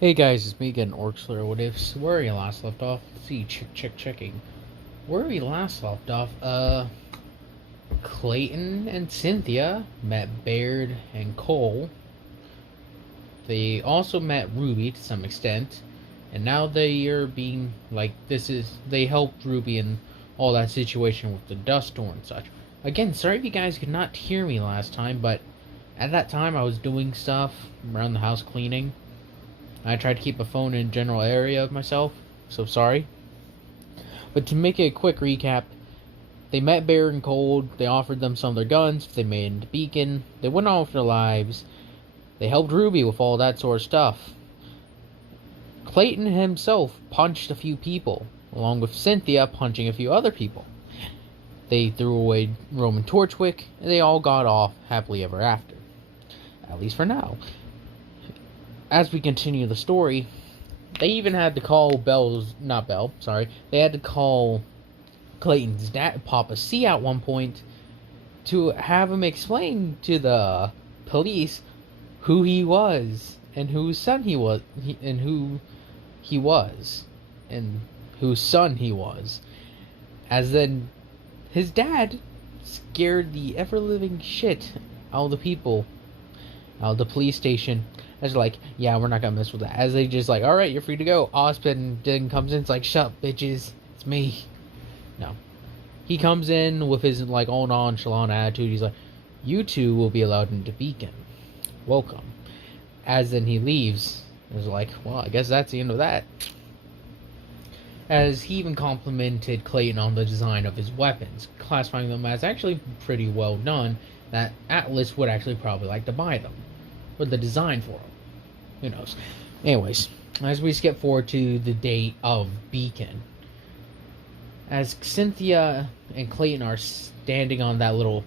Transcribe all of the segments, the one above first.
Hey guys, it's me again, Orcsler. What if where we last left off? Let's see, checking. Where we last left off, Clayton and Cynthia met Baird and Cole. They also met Ruby to some extent, and now they are being like they helped Ruby in all that situation with the dust storm and such. Again, sorry if you guys could not hear me last time, but at that time I was doing stuff around the house cleaning. I tried to keep a phone in a general area of myself, so sorry. But to make a quick recap, they met Bear and Cold, they offered them some of their guns, they made it into Beacon, they went on with their lives, they helped Ruby with all that sort of stuff. Clayton himself punched a few people, along with Cynthia punching a few other people. They threw away Roman Torchwick, and they all got off happily ever after. At least for now. As we continue the story, they even had to call they had to call Clayton's dad, Papa C, at one point to have him explain to the police who he was and whose son he was, and whose son he was. As then his dad scared the ever-living shit out of the people, out of the police station. As like, yeah, we're not gonna mess with that. As they just like, alright, you're free to go. Ospen then comes in, it's like, shut up, bitches, it's me. No. He comes in with his like all nonchalant attitude. He's like, you two will be allowed into Beacon. Welcome. As then he leaves. It's like, well, I guess that's the end of that. As he even complimented Clayton on the design of his weapons, classifying them as actually pretty well done, that Atlas would actually probably like to buy them. Or the design for them. Who knows? Anyways, as we skip forward to the date of Beacon, as Cynthia and Clayton are standing on that little,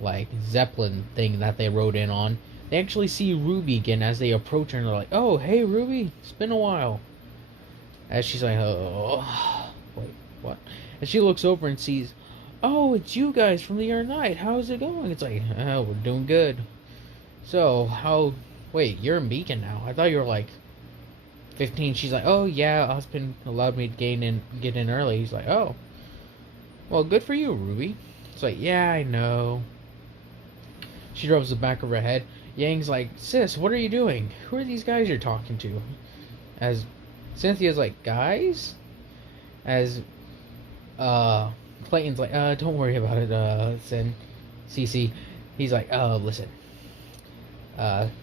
like, Zeppelin thing that they rode in on, they actually see Ruby again as they approach her, and they're like, oh, hey, Ruby, it's been a while. As she's like, oh, wait, what? And she looks over and sees, oh, it's you guys from the other night. How's it going? It's like, oh, we're doing good. So, wait, you're in Beacon now. I thought you were like 15. She's like, oh yeah, husband allowed me to get in early. He's like, oh, well, good for you, Ruby. It's like, yeah, I know. She rubs the back of her head. Yang's like, sis, what are you doing? Who are these guys you're talking to? As Cynthia's like, guys? As, Clayton's like, don't worry about it, Sin. CC. He's like, listen.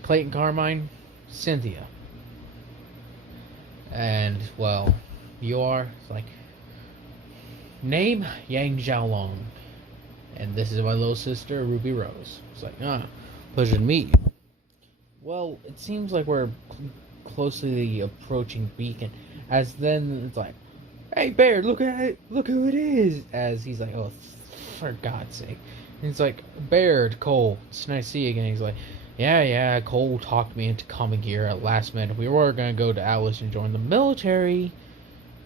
Clayton, Carmine, Cynthia. And, well, you are, it's like, name, Yang Xiaolong. And this is my little sister, Ruby Rose. It's like, pleasure to meet you. Well, it seems like we're closely approaching Beacon. As then, it's like, hey, Bear, look at it, look who it is. As he's like, oh, for God's sake. And it's like, Baird, Cole, it's nice to see you again. He's like, yeah, Cole talked me into coming here at last minute. We were gonna go to Alice and join the military,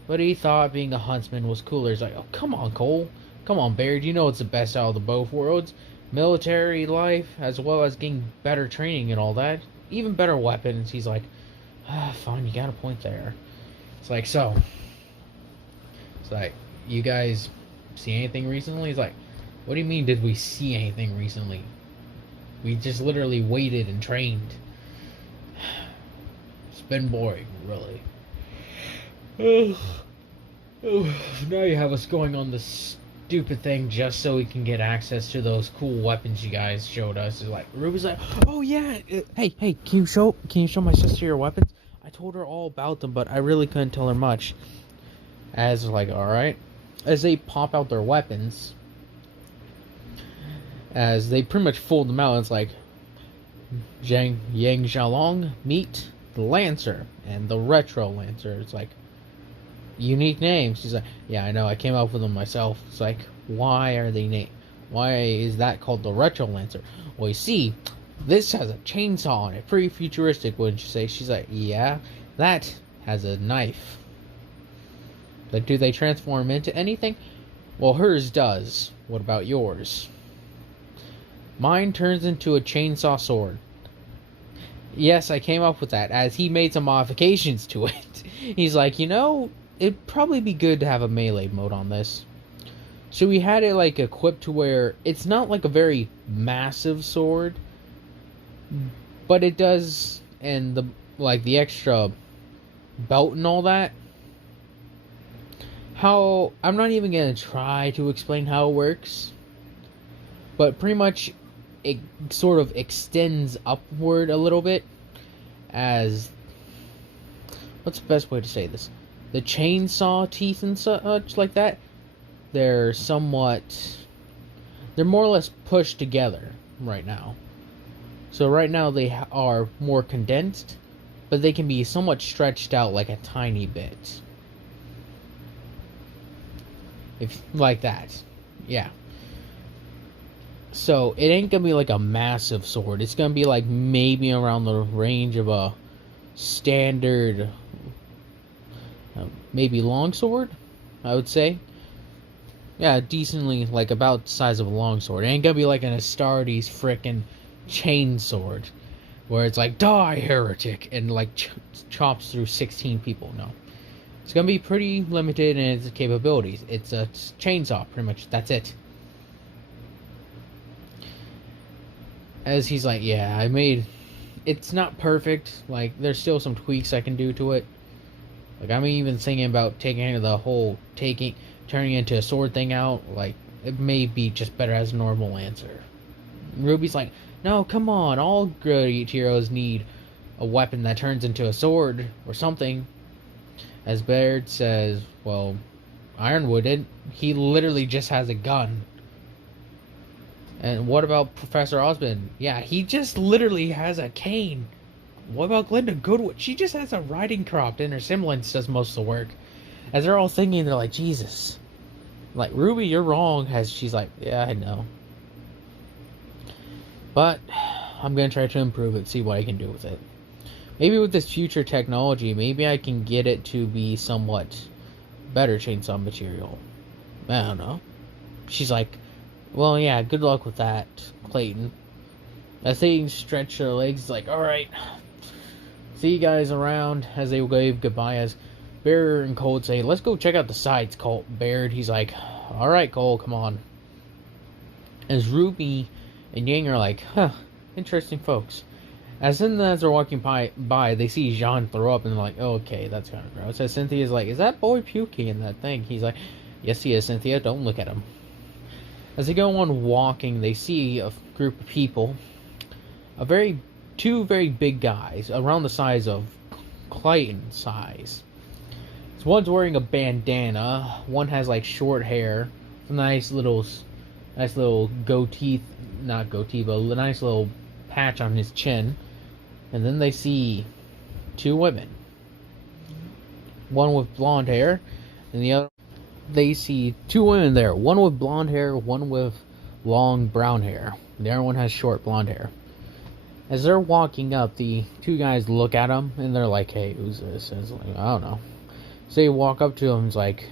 but he thought being a huntsman was cooler. He's like, oh, come on, Cole. Come on, Baird. You know it's the best out of the both worlds. Military life, as well as getting better training and all that. Even better weapons. He's like, fine, you got a point there. It's like, so. It's like, you guys see anything recently? He's like, what do you mean did we see anything recently? We just literally waited and trained. It's been boring, really. Now you have us going on this stupid thing just so we can get access to those cool weapons you guys showed us. It's like, Ruby's like, oh yeah, hey, can you show my sister your weapons? I told her all about them, but I really couldn't tell her much. As like, alright. As they pop out their weapons, as they pretty much fold them out, it's like, Yang Xiaolong, meet the Lancer and the Retro Lancer. It's like, unique names. She's like, yeah, I know, I came up with them myself. It's like, why are they named? Why is that called the Retro Lancer? Well, you see, this has a chainsaw on it. Pretty futuristic, wouldn't you say? She's like, yeah, that has a knife. But do they transform into anything? Well, hers does. What about yours? Mine turns into a chainsaw sword. Yes, I came up with that as he made some modifications to it. He's like, it'd probably be good to have a melee mode on this. So we had it like equipped to where it's not like a very massive sword, but it does, and the extra belt and all that. How I'm not even gonna try to explain how it works, but pretty much it sort of extends upward a little bit as what's the best way to say this? The chainsaw teeth and such like that, they're more or less pushed together right now. So right now they are more condensed, but they can be somewhat stretched out like a tiny bit. If like that. Yeah. So it ain't gonna be like a massive sword. It's gonna be like maybe around the range of a standard, maybe longsword, I would say. Yeah, decently like about the size of a longsword. It ain't gonna be like an Astartes frickin' chainsword, where it's like die heretic and like chops through 16 people. No, it's gonna be pretty limited in its capabilities. It's a chainsaw, pretty much. That's it. As he's like, yeah, it's not perfect. Like, there's still some tweaks I can do to it. Like, I'm even thinking about taking the whole turning into a sword thing out. Like, it may be just better as a normal answer. Ruby's like, no, come on, all great heroes need a weapon that turns into a sword or something. As Baird says, well, Ironwood didn't. He literally just has a gun. And what about Professor Osmond? Yeah, he just literally has a cane. What about Glinda Goodwood? She just has a riding crop, and her semblance does most of the work. As they're all thinking, they're like, Jesus. Like, Ruby, you're wrong. As she's like, yeah, I know. But I'm going to try to improve it, see what I can do with it. Maybe with this future technology, maybe I can get it to be somewhat better chainsaw material. I don't know. She's like, well, yeah, good luck with that, Clayton. As they stretch their legs, like, alright. See you guys around. As they wave goodbye, as Baird and Cole say, let's go check out the sights, Baird. He's like, alright, Cole, come on. As Ruby and Yang are like, huh, interesting folks. As soon as they're walking by, they see Jean throw up, and they're like, oh, okay, that's kind of gross. As Cynthia's like, is that boy puking in that thing? He's like, yes, he is, Cynthia, don't look at him. As they go on walking, they see a group of people, two very big guys, around the size of Clayton's size. So one's wearing a bandana, one has like short hair, nice little goatee, not goatee, but a nice little patch on his chin. And then they see two women, one with blonde hair, and the other. They see two women there, one with blonde hair, one with long brown hair. The other one has short blonde hair. As they're walking up, the two guys look at them, and they're like, hey, who's this? And it's like, I don't know. So they walk up to him, it's like,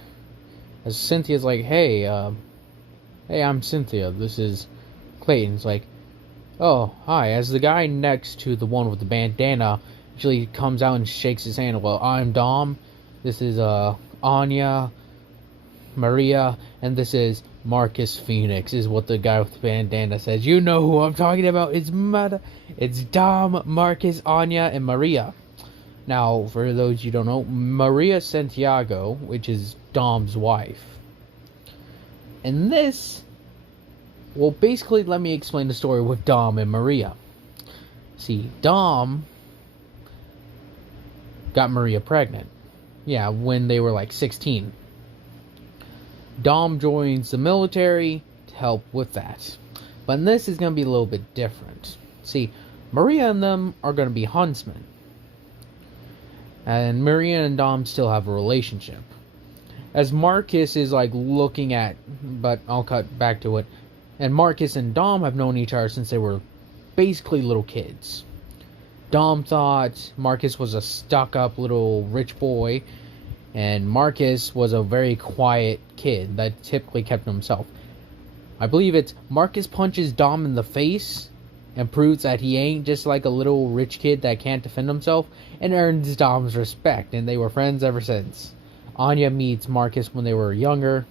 as Cynthia's like, hey, I'm Cynthia, this is Clayton. It's like, oh, hi. As the guy next to the one with the bandana actually comes out and shakes his hand, well, I'm Dom, this is, Anya, Maria, and this is Marcus Phoenix, is what the guy with the bandana says. You know who I'm talking about. It's Dom, Marcus, Anya, and Maria. Now, for those you don't know, Maria Santiago, which is Dom's wife. And this will basically let me explain the story with Dom and Maria. See, Dom got Maria pregnant. Yeah, when they were like 16. Dom joins the military to help with that. But this is going to be a little bit different. See, Maria and them are going to be huntsmen. And Maria and Dom still have a relationship. As Marcus is like looking at, but I'll cut back to it. And Marcus and Dom have known each other since they were basically little kids. Dom thought Marcus was a stuck-up little rich boy, and Marcus was a very quiet kid that typically kept to himself. I believe it's Marcus punches Dom in the face, and proves that he ain't just like a little rich kid that can't defend himself, and earns Dom's respect, and they were friends ever since. Anya meets Marcus when they were younger,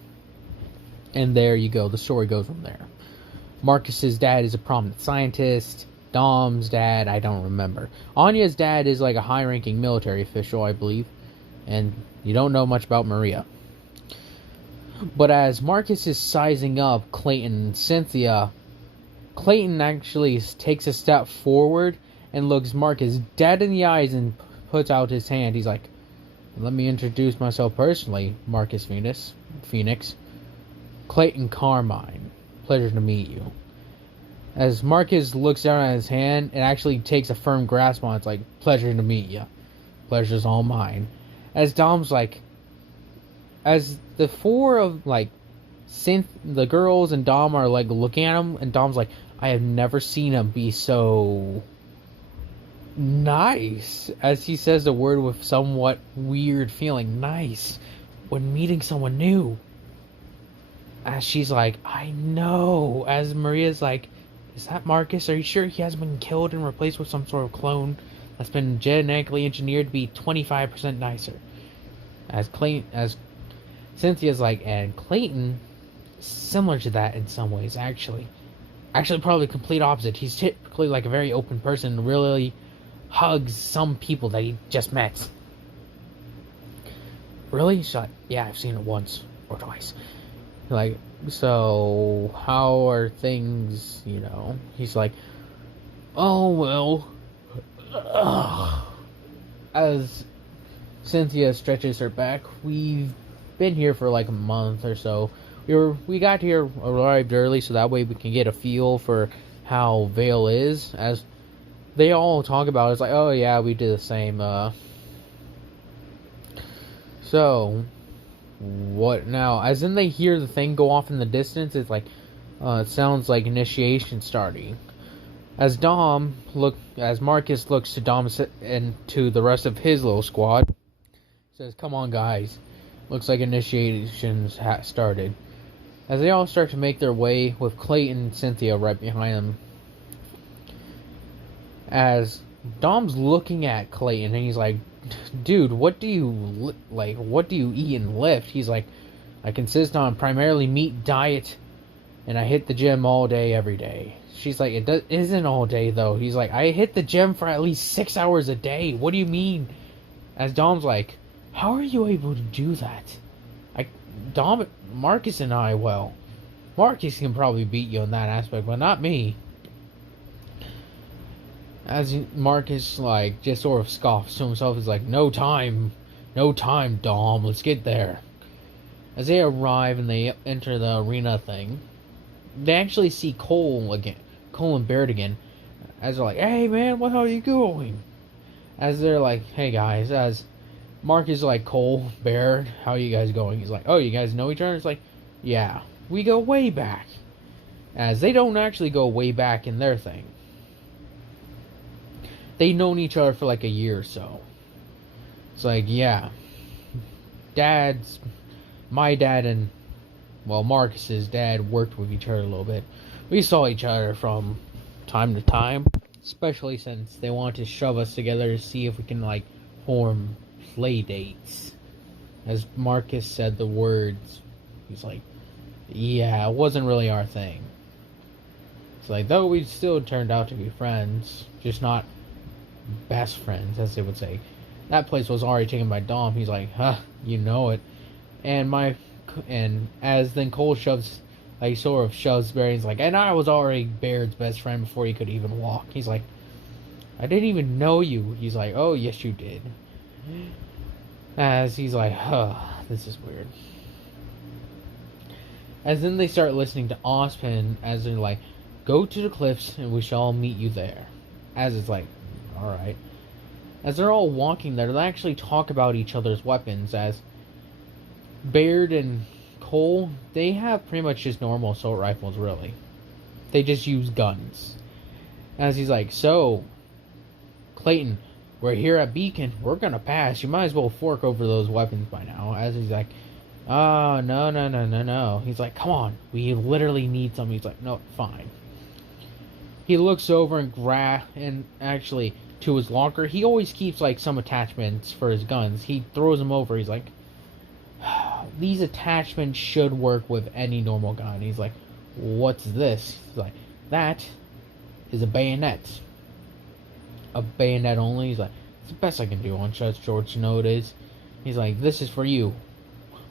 and there you go, the story goes from there. Marcus's dad is a prominent scientist. Dom's dad, I don't remember. Anya's dad is like a high-ranking military official, I believe, and you don't know much about Maria. But as Marcus is sizing up Clayton and Cynthia, Clayton actually takes a step forward and looks Marcus dead in the eyes and puts out his hand. He's like, "Let me introduce myself personally, Marcus Phoenix. Clayton Carmine. Pleasure to meet you." As Marcus looks down at his hand and actually takes a firm grasp on it, it's like, "Pleasure to meet you. Pleasure's all mine." As Dom's like, as the four of like the girls and Dom are like looking at him, and Dom's like, "I have never seen him be so nice," as he says the word with somewhat weird feeling, "nice," when meeting someone new. As she's like, "I know." As Maria's like, "Is that Marcus? Are you sure he hasn't been killed and replaced with some sort of clone that's been genetically engineered to be 25% nicer?" As Cynthia's like, "And Clayton, similar to that in some ways, actually probably complete opposite. He's typically like a very open person, really hugs some people that he just met." "Really?" She's like, "Yeah, I've seen it once or twice." Like, "So how are things, you know?" He's like, "Oh well." Ugh. As Cynthia stretches her back, "We've been here for like a month or so. We got here, arrived early, so that way we can get a feel for how Vale is." As they all talk about it, it's like, "Oh yeah, we did the same. So what now?" As then they hear the thing go off in the distance. It's like, it sounds like initiation starting. As Marcus looks to Dom and to the rest of his little squad, says, "Come on, guys. Looks like initiation's started." As they all start to make their way, with Clayton and Cynthia right behind them. As Dom's looking at Clayton, and he's like, "Dude, what do you eat and lift?" He's like, "I consist on primarily meat diet, and I hit the gym all day, every day." She's like, "Isn't all day, though." He's like, "I hit the gym for at least 6 hours a day. What do you mean?" As Dom's like, "How are you able to do that?" Marcus and I, well, Marcus can probably beat you in that aspect, but not me." As Marcus, like, just sort of scoffs to himself, is like, no time, Dom, let's get there." As they arrive and they enter the arena thing, they actually see Cole and Baird again, as they're like, "Hey man, what are you going?" As they're like, "Hey guys," as Marcus is like, "Cole, Baird, how are you guys going?" He's like, "Oh, you guys know each other?" It's like, "Yeah, we go way back." As they don't actually go way back in their thing. They've known each other for like a year or so. It's like, yeah, my dad and, well, Marcus's dad worked with each other a little bit. We saw each other from time to time, especially since they wanted to shove us together to see if we can, like, form play dates. As Marcus said the words, he's like, "Yeah, it wasn't really our thing." It's like, though we still turned out to be friends, just not best friends, as they would say. That place was already taken by Dom. He's like, "Huh, you know it." And as then Cole shoves Barry, he's like, "And I was already Baird's best friend before he could even walk." He's like, "I didn't even know you." He's like, "Oh, yes you did." As he's like, "Huh, this is weird." As then they start listening to Ozpin, as they're like, "Go to the cliffs and we shall meet you there." As it's like, alright. As they're all walking there, they actually talk about each other's weapons, as Baird and Cole, they have pretty much just normal assault rifles, really. They just use guns. As he's like, "So, Clayton, we're here at Beacon. We're gonna pass. You might as well fork over those weapons by now." As he's like, "Oh, no. He's like, "Come on. We literally need some." He's like, "No, fine." he looks over and actually to his locker. He always keeps like some attachments for his guns. He throws them over. He's like, these attachments should work with any normal gun. He's like, what's this? He's like, that is a bayonet. A bayonet only. He's like, it's the best I can do on such short notice. He's like, this is for you.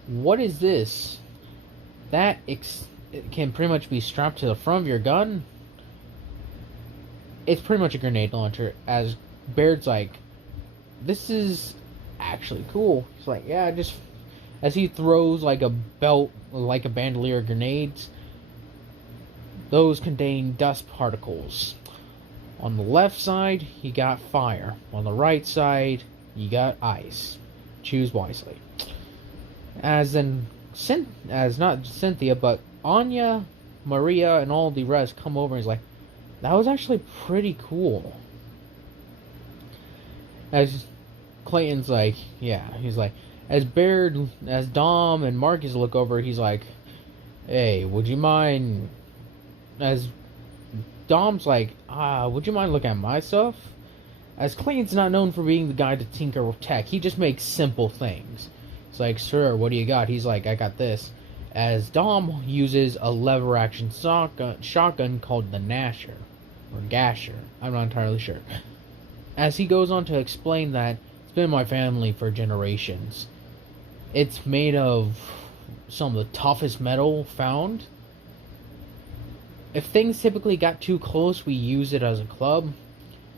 What is this? That it can pretty much be strapped to the front of your gun. It's pretty much a grenade launcher. As Baird's like, this is actually cool. He's like, yeah, just as he throws like a belt, like a bandolier of grenades, those contain dust particles. On the left side, you got fire. On the right side, you got ice. Choose wisely. As not Cynthia, but Anya, Maria, and all the rest come over and he's like, that was actually pretty cool. As Clayton's like, yeah, he's like, as Dom and Marcus look over, he's like, hey, would you mind, as Dom's like, would you mind looking at my stuff? As Clayton's not known for being the guy to tinker with tech, he just makes simple things. It's like, sir, what do you got? He's like, I got this. As Dom uses a lever action shotgun called the Gnasher, or Gasher, I'm not entirely sure. As he goes on to explain that it's been in my family for generations. It's made of some of the toughest metal found. If things typically got too close, we use it as a club.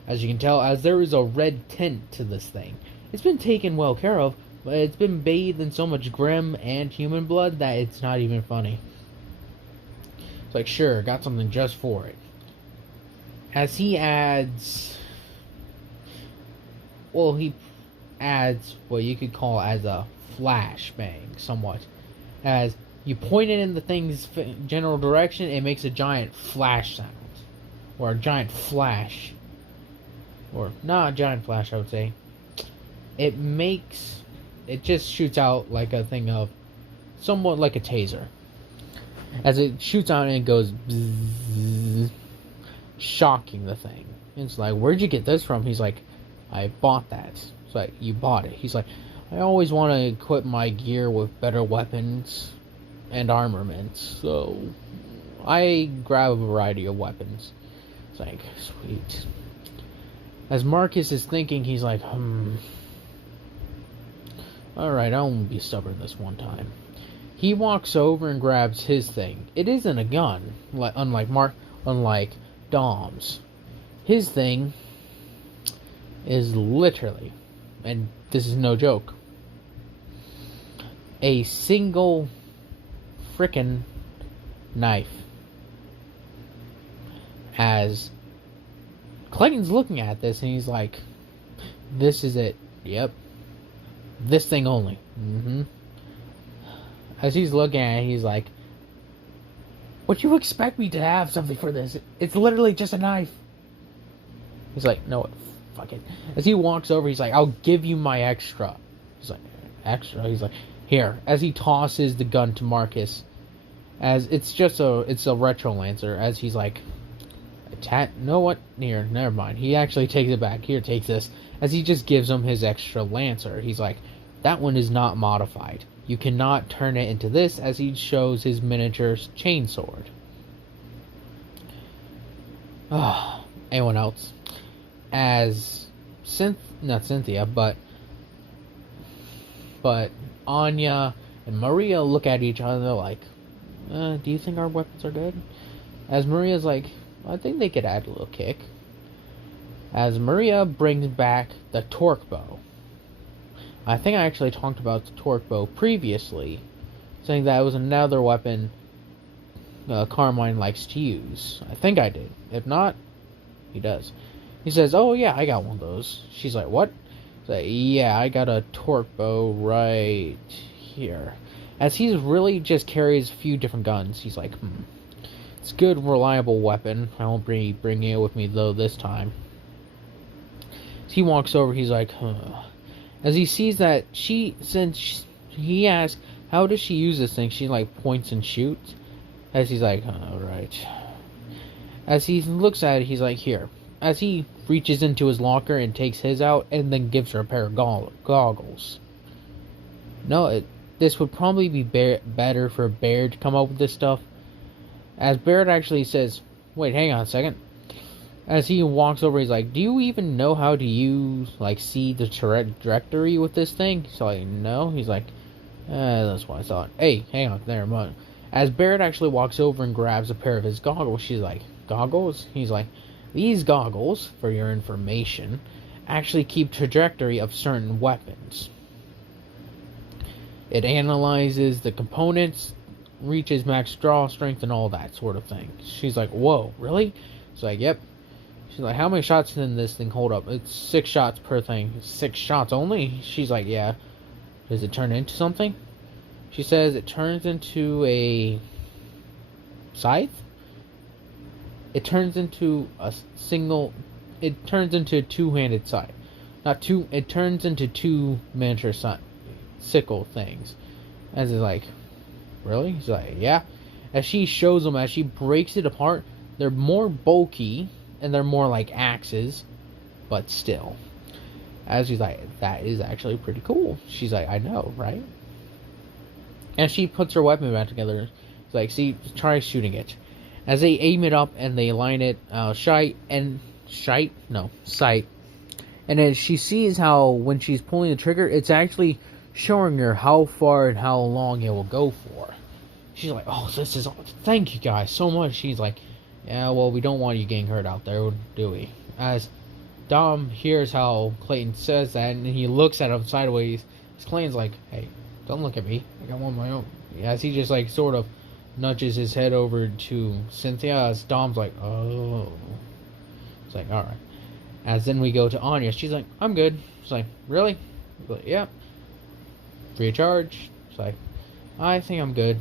As you can tell, as there is a red tint to this thing. It's been taken well care of, but it's been bathed in so much Grimm and human blood that it's not even funny. It's like, sure, got something just for it. As he adds... Well, he adds what you could call as a flashbang, somewhat. As you point it in the thing's general direction, it makes a giant flash sound. Or a giant flash. Or, not a giant flash, I would say. It just shoots out like a thing of, somewhat like a taser. As it shoots out and it goes bzzz, shocking the thing. And it's like, where'd you get this from? He's like, I bought that. It's like, you bought it. He's like, I always want to equip my gear with better weapons and armaments, so I grab a variety of weapons. It's like, sweet. As Marcus is thinking, he's like, alright, I won't be stubborn this one time. He walks over and grabs his thing. It isn't a gun, unlike Dom's. His thing is literally, and this is no joke, a single frickin' knife. As Clayton's looking at this and he's like, this is it. Yep. This thing only. As he's looking at it, he's like, would you expect me to have something for this? It's literally just a knife. He's like, no, fuck it. As he walks over, he's like, I'll give you my extra. He's like, extra? He's like, here. As he tosses the gun to Marcus. As it's a retro lancer. As he's like, know what? Here, never mind. He actually takes it back. Here, take this. As he just gives him his extra lancer. He's like, that one is not modified. You cannot turn it into this, as he shows his miniature chainsword. Anyone else? As not Cynthia, but Anya and Maria look at each other like, do you think our weapons are good? As Maria's like, I think they could add a little kick. As Maria brings back the torque bow. I think I actually talked about the torque bow previously, saying that it was another weapon Carmine likes to use. I think I did. If not, he does. He says, oh yeah, I got one of those. She's like, what? He's like, yeah, I got a torque bow right here. As he really just carries a few different guns. He's like, it's a good, reliable weapon. I won't be bringing it with me, though, this time. As he walks over, he's like, As he sees that he asks, how does she use this thing? She, like, points and shoots. As he's like, alright. As he looks at it, he's like, here. As he reaches into his locker and takes his out and then gives her a pair of goggles. No, this would probably be better for Baird to come up with this stuff. As Baird actually says, wait, hang on a second. As he walks over, he's like, do you even know how to use, like, see the trajectory with this thing? He's like, no. He's like, that's what I thought. Hey, hang on, there, man. As Barrett actually walks over and grabs a pair of his goggles, she's like, goggles? He's like, these goggles, for your information, actually keep trajectory of certain weapons. It analyzes the components, reaches max draw strength, and all that sort of thing. She's like, whoa, really? He's like, yep. She's like, how many shots can this thing hold up? It's 6 shots per thing. 6 shots only? She's like, yeah. Does it turn into something? She says it turns into a scythe? It turns into a two-handed scythe. It turns into 2 miniature sickle things. As it's like, really? He's like, yeah. As she shows them, as she breaks it apart, they're more bulky, and they're more like axes, but still. As she's like, that is actually pretty cool. She's like, I know, right? And she puts her weapon back together. She's like, see, try shooting it. As they aim it up and they line it, sight. And as she sees how when she's pulling the trigger, it's actually showing her how far and how long it will go for. She's like, oh, this is awesome. Thank you guys so much. She's like, yeah, well, we don't want you getting hurt out there, do we? As Dom hears how Clayton says that, and he looks at him sideways. Clayton's like, hey, don't look at me. I got one of my own. As he just, like, sort of nudges his head over to Cynthia, as Dom's like, oh. It's like, alright. As then we go to Anya. She's like, I'm good. She's like, really? Like, yeah. Free of charge. She's like, I think I'm good.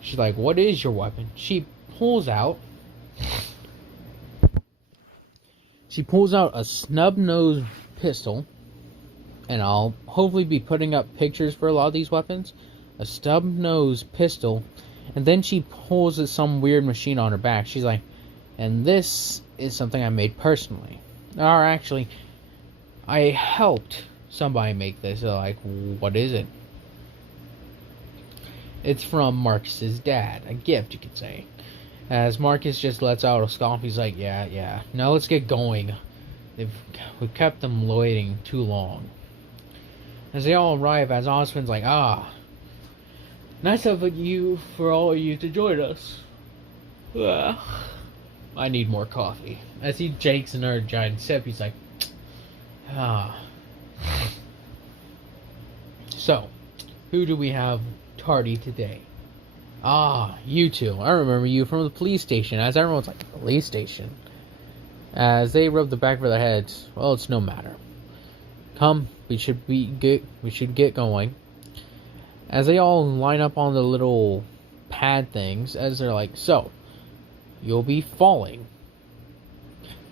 She's like, what is your weapon? She pulls out a snub-nosed pistol, and I'll hopefully be putting up pictures for a lot of these weapons. A snub-nosed pistol, and then she pulls some weird machine on her back. She's like, and this is something I made personally. Or actually, I helped somebody make this. So like, what is it? It's from Marcus's dad. A gift, you could say. As Marcus just lets out a scoff, he's like, yeah. Now let's get going. We've kept them waiting too long. As they all arrive, as Osmond's like, nice of you for all of you to join us. I need more coffee. As he takes another giant sip, he's like, So, who do we have tardy today? You two. I remember you from the police station. As everyone's like, police station? As they rub the back of their heads, well, it's no matter. Come, we should get going. As they all line up on the little pad things, as they're like, so, you'll be falling.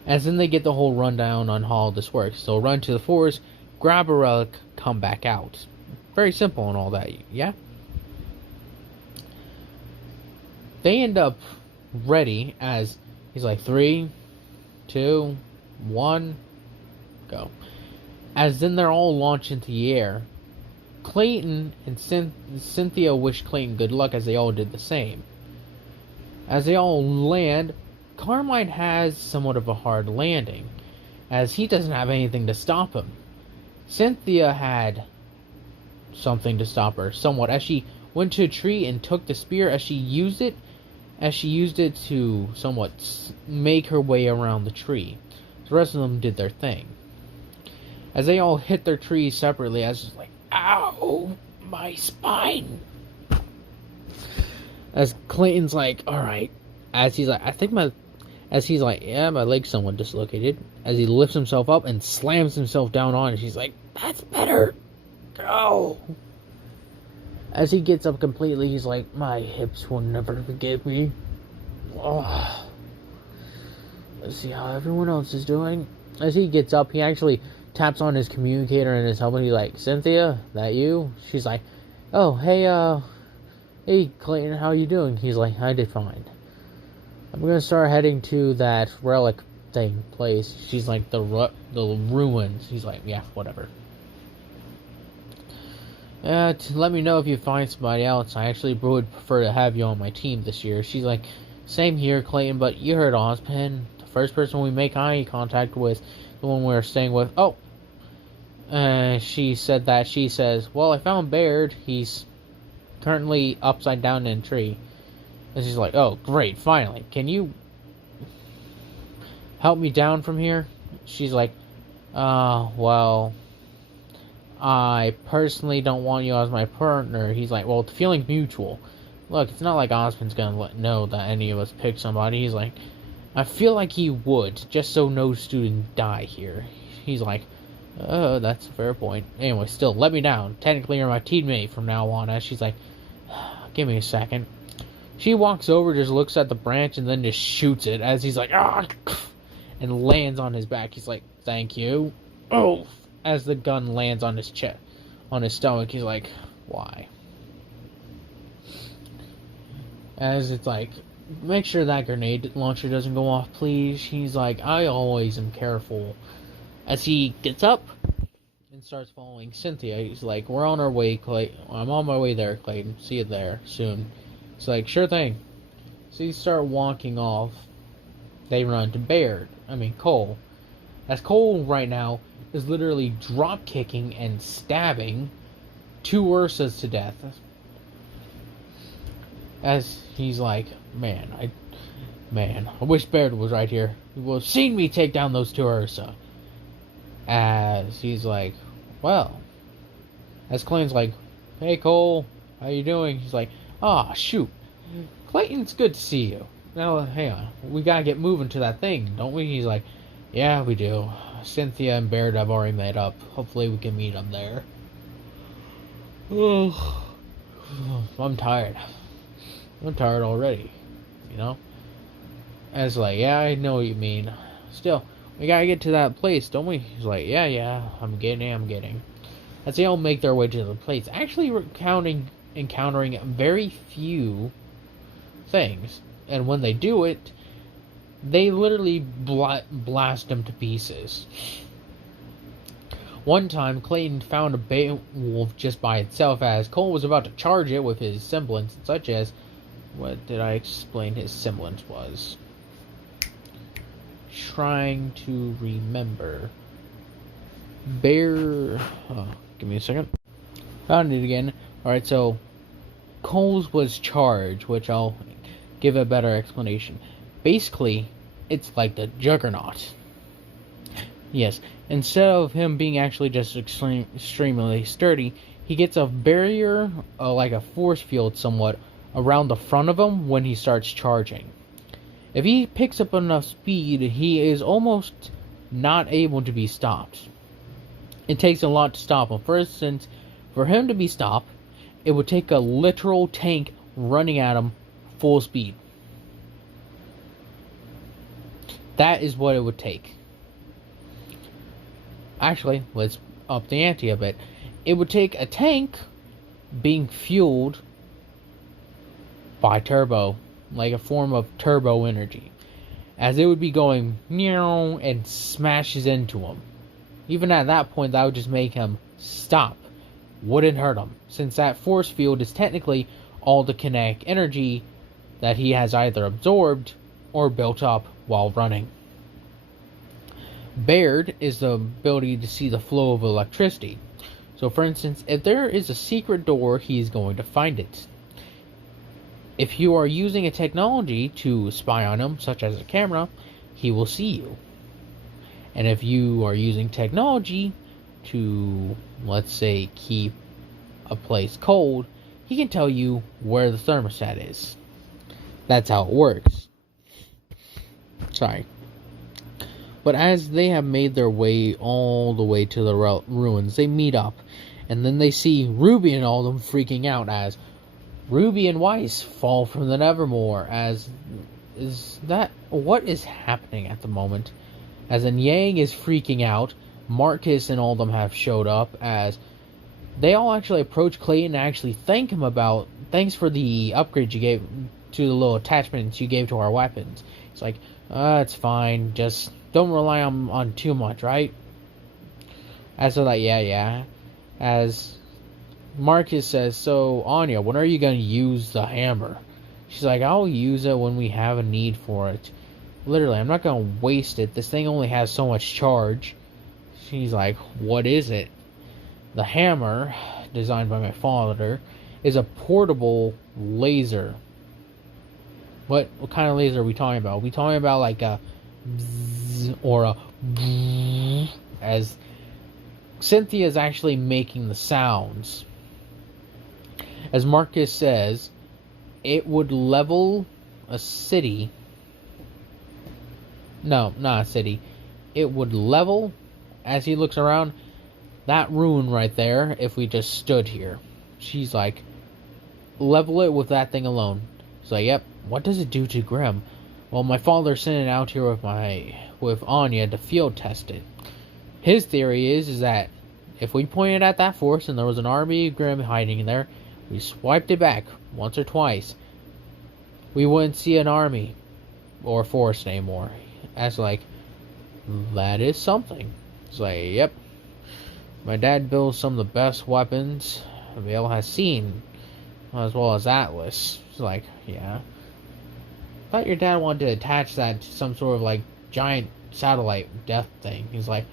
As then they get the whole rundown on how this works. So run to the forest, grab a relic, come back out. Very simple and all that, yeah? They end up ready as he's like 3, 2, 1, go. As then they're all launched into the air. Clayton and Cynthia wish Clayton good luck as they all did the same. As they all land, Carmine has somewhat of a hard landing, as he doesn't have anything to stop him. Cynthia had something to stop her somewhat, as she went to a tree and took the spear as she used it to somewhat make her way around the tree. The rest of them did their thing. As they all hit their trees separately, as it's like, ow, my spine. As Clayton's like, alright. As he's like, yeah, my leg's somewhat dislocated. As he lifts himself up and slams himself down on it, she's like, that's better. Go. As he gets up completely, he's like, my hips will never forgive me. Oh. Let's see how everyone else is doing. As he gets up, he actually taps on his communicator in his helmet. He's like, Cynthia, that you? She's like, oh, hey, Clayton, how you doing? He's like, I did fine. I'm gonna start heading to that relic thing place. She's like, the ruins. He's like, yeah, whatever. Let me know if you find somebody else. I actually would prefer to have you on my team this year. She's like, same here, Clayton, but you heard Ozpin. The first person we make eye contact with, the one we're staying with. Oh! She said that. She says, well, I found Baird. He's currently upside down in a tree. And she's like, oh, great, finally. Can you help me down from here? She's like, well, I personally don't want you as my partner. He's like, well, the feeling's mutual. Look, it's not like Osmond's gonna know that any of us picked somebody. He's like, I feel like he would, just so no student die here. He's like, oh, that's a fair point. Anyway, still, let me down. Technically, you're my teammate from now on. As she's like, give me a second. She walks over, just looks at the branch, and then just shoots it. As he's like, ah, and lands on his back. He's like, thank you. Oh, as the gun lands on his chest, on his stomach, he's like, why? As it's like, make sure that grenade launcher doesn't go off, please. He's like, I always am careful. As he gets up and starts following Cynthia, he's like, we're on our way, Clayton. I'm on my way there, Clayton. See you there soon. It's like, sure thing. So you start walking off. They run to Cole. As Cole right now is literally drop kicking and stabbing two Ursas to death. As he's like, man, I wish Baird was right here. He would have seen me take down those two Ursa. As he's like, well, as Clayton's like, hey Cole, how you doing? He's like, ah, shoot, Clayton, it's good to see you. Now, hang on, we gotta get moving to that thing, don't we? He's like, yeah, we do. Cynthia and Baird have already made up. Hopefully we can meet them there. Oh, I'm tired. I'm tired already, you know? As like, yeah, I know what you mean. Still, we gotta get to that place, don't we? He's like, yeah, I'm getting. As they all make their way to the place, actually encountering very few things. And when they do it, they literally blast them to pieces. One time, Clayton found a Beowulf just by itself as Cole was about to charge it with his semblance, such as, what did I explain his semblance was? Trying to remember. Give me a second. Found it again. Alright, so Cole's was charge, which I'll give a better explanation. Basically, it's like the Juggernaut. Yes, instead of him being actually just extremely sturdy, he gets a barrier, like a force field somewhat, around the front of him when he starts charging. If he picks up enough speed, he is almost not able to be stopped. It takes a lot to stop him. For instance, for him to be stopped, it would take a literal tank running at him full speed. That is what it would take. Actually, let's up the ante a bit. It would take a tank being fueled by turbo, like a form of turbo energy, as it would be going meow and smashes into him. Even at that point, that would just make him stop. Wouldn't hurt him, since that force field is technically all the kinetic energy that he has either absorbed or built up while running. Baird is the ability to see the flow of electricity. So for instance, if there is a secret door, he is going to find it. If you are using a technology to spy on him, such as a camera, he will see you. And if you are using technology to, let's say, keep a place cold, he can tell you where the thermostat is. That's how it works. Sorry. But as they have made their way all the way to the ruins, they meet up. And then they see Ruby and all of them freaking out as Ruby and Weiss fall from the Nevermore. What is happening at the moment? As in Yang is freaking out. Marcus and all of them have showed up as they all actually approach Clayton and actually thank him thanks for the upgrade you gave to the little attachments you gave to our weapons. It's like, it's fine. Just don't rely on too much, right? As they're like, yeah. As Marcus says, so Anya, when are you gonna use the hammer? She's like, I'll use it when we have a need for it. Literally, I'm not gonna waste it. This thing only has so much charge. She's like, what is it? The hammer, designed by my father, is a portable laser. What kind of laser are we talking about? Are we talking about like a bzzz or a bzzz, as Cynthia is actually making the sounds. As Marcus says, it would level a city. No, not a city. It would level, as he looks around, that ruin right there if we just stood here. She's like, level it with that thing alone. So, yep. What does it do to Grimm? Well, my father sent it out here with Anya to field test it. His theory is that if we pointed at that force and there was an army of Grimm hiding in there, we swiped it back once or twice, we wouldn't see an army or force anymore. As like, that is something. It's like, yep. My dad builds some of the best weapons Vale has seen, as well as Atlas. It's like, yeah. I thought your dad wanted to attach that to some sort of like giant satellite death thing. He's like,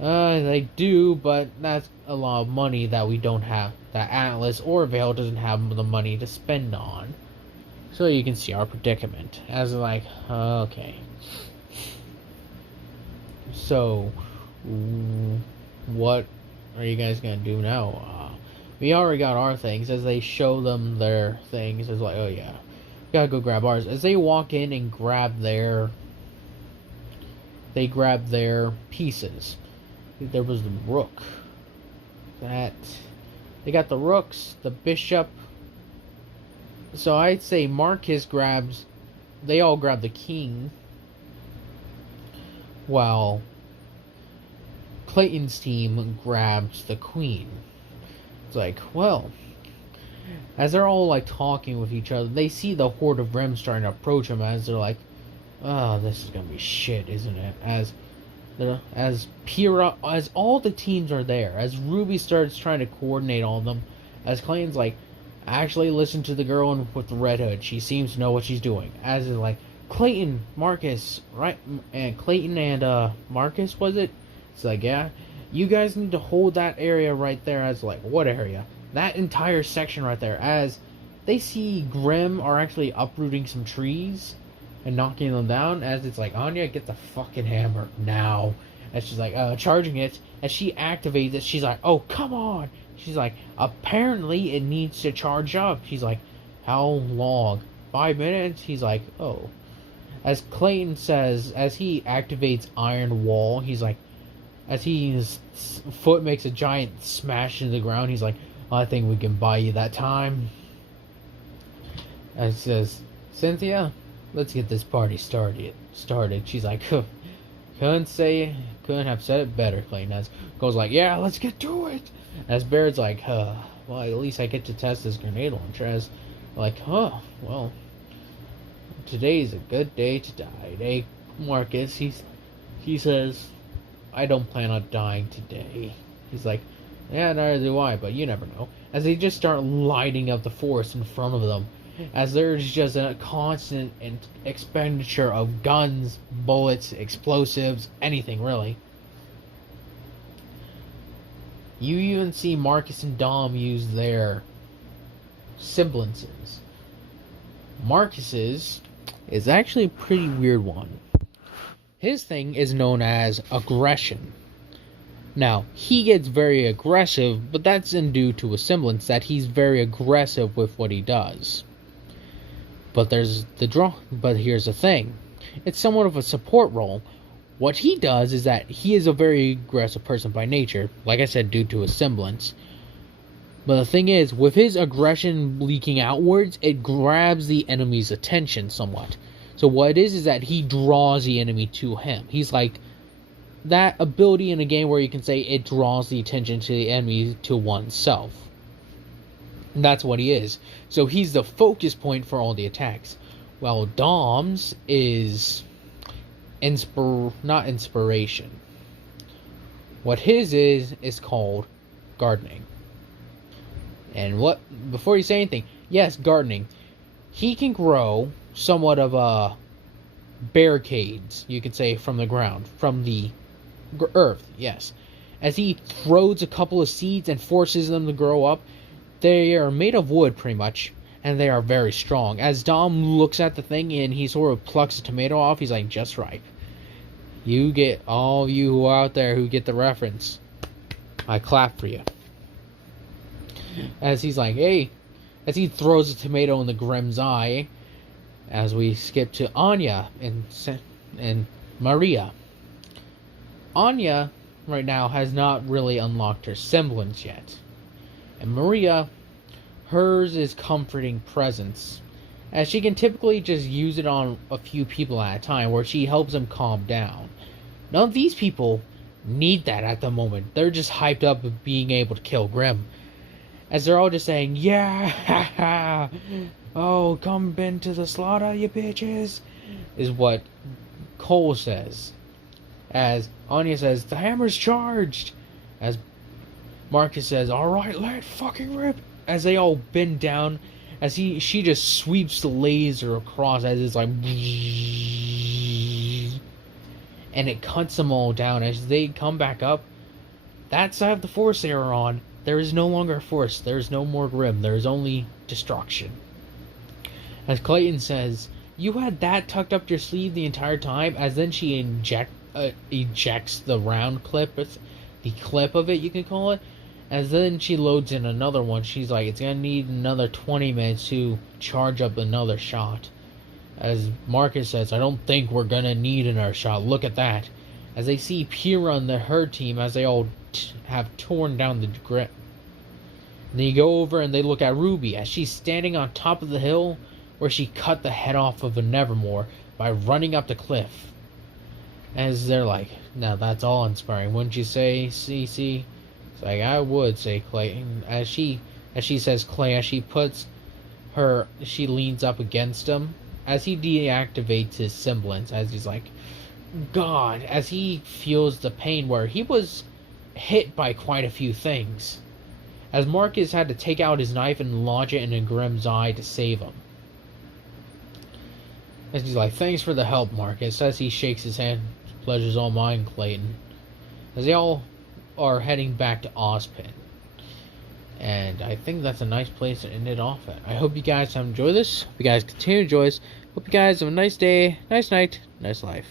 they do, but that's a lot of money that we don't have. That Atlas or Vale doesn't have the money to spend on. So you can see our predicament. As like, okay. So, what are you guys gonna do now? We already got our things. As they show them their things, it's like, oh yeah, gotta go grab ours. As they walk in and grab their pieces. There was the rook. They got the rooks, the bishop. So I'd say Marcus grabs. They all grab the king, while Clayton's team grabs the queen. It's like, well, as they're all like talking with each other, they see the horde of Grimm starting to approach them. As they're like, oh, this is gonna be shit, isn't it? As Pyrrha, as all the teams are there, as RWBY starts trying to coordinate all of them, as Clayton's like, actually listen to the girl with the red hood. She seems to know what she's doing. As is like, Clayton, Marcus, right? And Clayton and Marcus, was it? It's like, yeah, you guys need to hold that area right there. As like, what area? That entire section right there. As they see Grimm are actually uprooting some trees and knocking them down. As it's like, Anya, get the fucking hammer now. And she's like, charging it. As she activates it, she's like, oh, come on. She's like, apparently it needs to charge up. She's like, how long? 5 minutes? He's like, oh. As Clayton says, as he activates Iron Wall, he's like, as his foot makes a giant smash into the ground, he's like, I think we can buy you that time. As it says, Cynthia, let's get this party started. She's like, couldn't have said it better, Clayton. As goes like, yeah, let's get to it. As Baird's like, well, at least I get to test this grenade launcher. As like, well, today's a good day to die. Hey, Marcus, he says, I don't plan on dying today. He's like, yeah, neither do I, but you never know. As they just start lighting up the forest in front of them. As there's just a constant expenditure of guns, bullets, explosives, anything really. You even see Marcus and Dom use their semblances. Marcus's is actually a pretty weird one. His thing is known as aggression. Now, he gets very aggressive, but that's due to a semblance that he's very aggressive with what he does. But here's the thing. It's somewhat of a support role. What he does is that he is a very aggressive person by nature, like I said, due to a semblance. But the thing is, with his aggression leaking outwards, it grabs the enemy's attention somewhat. So what it is that he draws the enemy to him. He's like that ability in a game where you can say it draws the attention to the enemy to oneself. And that's what he is. So he's the focus point for all the attacks. Well, Dom's is not inspiration. What his is called gardening. And what before you say anything, yes, gardening. He can grow somewhat of a barricades, you could say, from the ground, from the earth, yes. As he throws a couple of seeds and forces them to grow up, they are made of wood pretty much, and they are very strong. As Dom looks at the thing and he sort of plucks a tomato off, he's like, just right. You get, all of you who are out there who get the reference, I clap for you. As he's like, hey, as he throws a tomato in the Grimm's eye, as we skip to Anya and Maria. Anya, right now, has not really unlocked her semblance yet. And Maria, hers is comforting presence, as she can typically just use it on a few people at a time, where she helps them calm down. None of these people need that at the moment. They're just hyped up of being able to kill Grimm. As they're all just saying, yeah, oh, come been to the slaughter, you bitches, is what Cole says. As Anya says, the hammer's charged. As Marcus says, alright, let it fucking rip. As they all bend down, as she just sweeps the laser across, as it's like, and it cuts them all down. As they come back up, that side of the force they are on, there is no longer a force. There is no more Grimm. There is only destruction. As Clayton says, you had that tucked up your sleeve the entire time. As then she ejects the round clip, the clip of it, you can call it. As then she loads in another one. She's like, it's gonna need another 20 minutes to charge up another shot. As Marcus says, I don't think we're gonna need another shot. Look at that. As they see Pyrrha and her team, as they all have torn down the Grimm. They go over and they look at Ruby as she's standing on top of the hill where she cut the head off of a Nevermore by running up the cliff. As they're like, now that's all inspiring, wouldn't you say, CC? It's like, I would say, Clayton. As she says Clay, as she leans up against him, as he deactivates his semblance, as he's like, God, as he feels the pain where he was hit by quite a few things. As Marcus had to take out his knife and lodge it in Grimm's eye to save him. As he's like, thanks for the help, Marcus. As he shakes his hand, pleasure's all mine, Clayton. As they all are heading back to Ozpin. And I think that's a nice place to end it off at. I hope you guys have enjoyed this. Hope you guys continue to enjoy this. Hope you guys have a nice day, nice night, nice life.